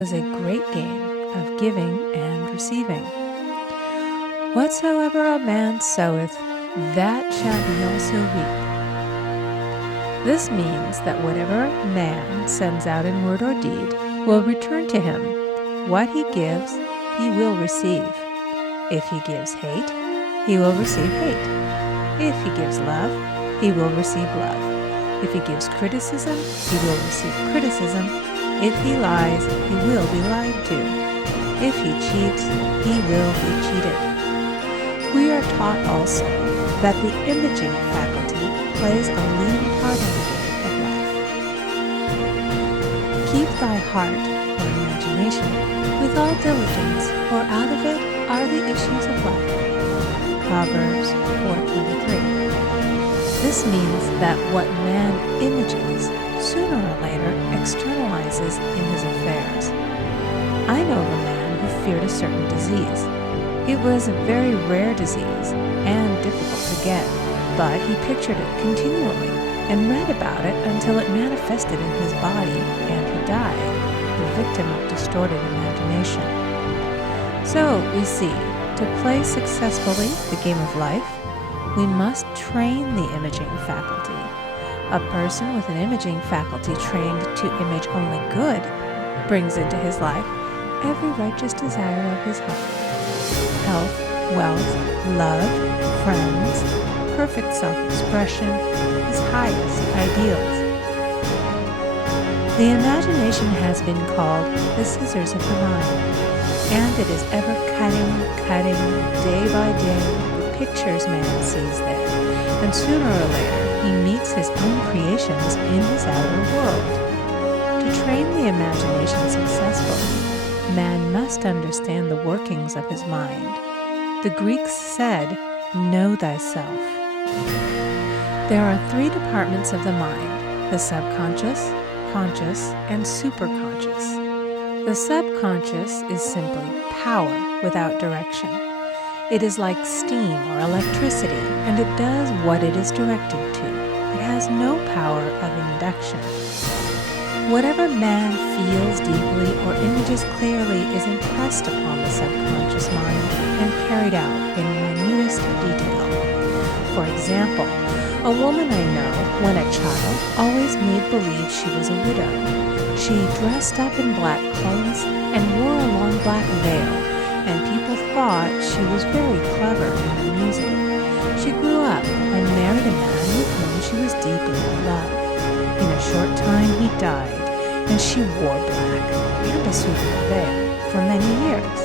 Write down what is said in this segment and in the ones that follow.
was a great game of giving and receiving. Whatsoever a man soweth, that shall he also reap. This means that whatever man sends out in word or deed will return to him. What he gives, he will receive. If he gives hate, he will receive hate. If he gives love, he will receive love. If he gives criticism, he will receive criticism. If he lies, he will be lied to. If he cheats, he will be cheated. We are taught also that the imaging faculty plays a leading part in the game of life. Keep thy heart, or imagination, with all diligence, for out of it are the issues of life. Proverbs 4:23. This means that what man images, sooner or later externalizes in his affairs. I know of a man who feared a certain disease. It was a very rare disease and difficult to get, but he pictured it continually and read about it until it manifested in his body and he died, the victim of distorted imagination. So we see, to play successfully the game of life, we must train the imaging faculty. A person with an imaging faculty trained to image only good brings into his life every righteous desire of his heart. Health, wealth, love, friends, perfect self-expression, his highest ideals. The imagination has been called the scissors of the mind, and it is ever cutting, day by day, the pictures man sees there, and sooner or later he meets his own creations in his outer world. To train the imagination successfully, man must understand the workings of his mind. The Greeks said, "Know thyself." There are three departments of the mind: the subconscious, conscious, and superconscious. The subconscious is simply power without direction. It is like steam or electricity, and it does what it is directed to. It has no power of induction. Whatever man feels deeply or images clearly is impressed upon the subconscious mind and carried out in minutest detail. For example, a woman I know, when a child, always made believe she was a widow. She dressed up in black clothes and wore a long black veil, and people thought she was very clever and amusing. She grew up and married a man with whom she was deeply in love. In a short time he died, and she wore black and a suitable veil for many years.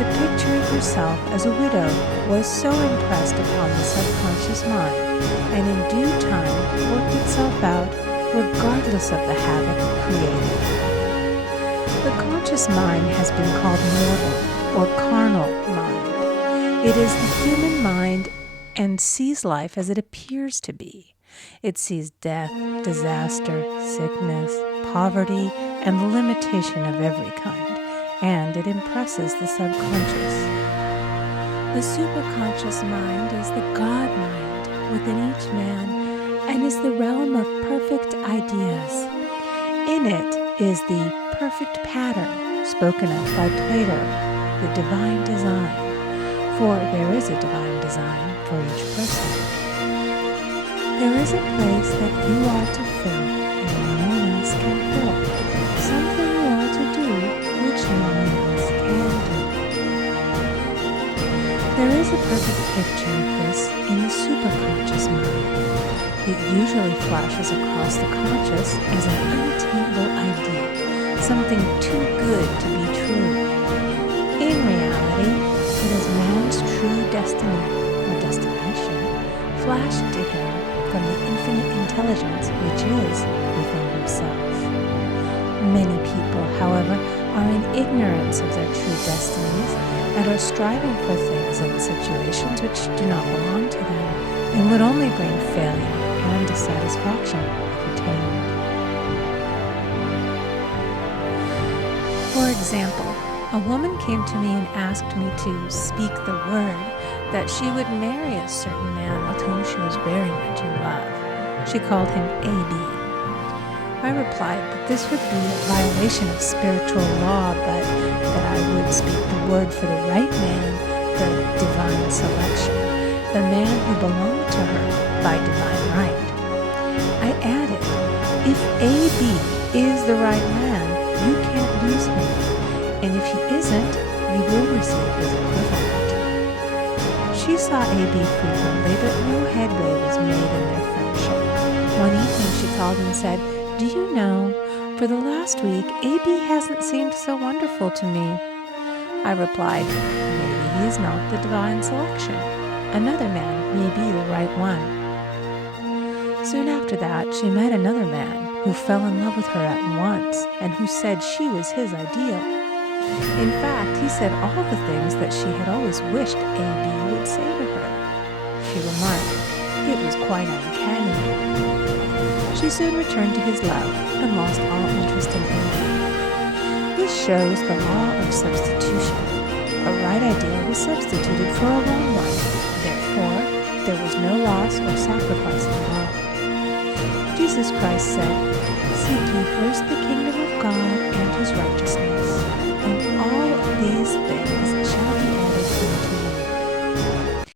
The picture of herself as a widow was so impressed upon the subconscious mind, and in due time worked itself out regardless of the havoc created. The conscious mind has been called mortal or carnal mind. It is the human mind and sees life as it appears to be. It sees death, disaster, sickness, poverty, and limitation of every kind, and it impresses the subconscious. The superconscious mind is the God mind within each man and is the realm of perfect ideas. In it is the perfect pattern spoken of by Plato, the divine design, for there is a divine design for each person. There is a place that you are to fill and no one else can fill, something you are to do which no one else can do. There is a perfect picture of this in the superconscious mind. It usually flashes across the conscious as an unattainable idea, something too good to be true. In reality, it is man's true destiny or destination flashed to him from the infinite intelligence which is within himself. Many people, however, are in ignorance of their true destinies and are striving for things and situations which do not belong to them and would only bring failure and dissatisfaction if attained. For example, a woman came to me and asked me to speak the word that she would marry a certain man with whom she was very much in love. She called him A.B. I replied that this would be a violation of spiritual law, but that I would speak the word for the right man, the divine selection, the man who belonged to her by divine right. I added, if A.B. is the right man, you can't lose him, and if he isn't, you will receive his equivalent. She saw A.B. frequently, but no headway was made in their friendship. One evening she called and said, "Do you know, for the last week, A.B. hasn't seemed so wonderful to me." I replied, "Maybe he is not the divine selection. Another man may be the right one." Soon after that, she met another man who fell in love with her at once and who said she was his ideal. In fact, he said all the things that she had always wished A.B. would say to her. She remarked, it was quite uncanny. She soon returned to his love and lost all interest in A.B. This shows the law of substitution. A right idea was substituted for a wrong one. Therefore, there was no loss or sacrifice involved. Jesus Christ said, "Seek ye first the kingdom of God and his righteousness,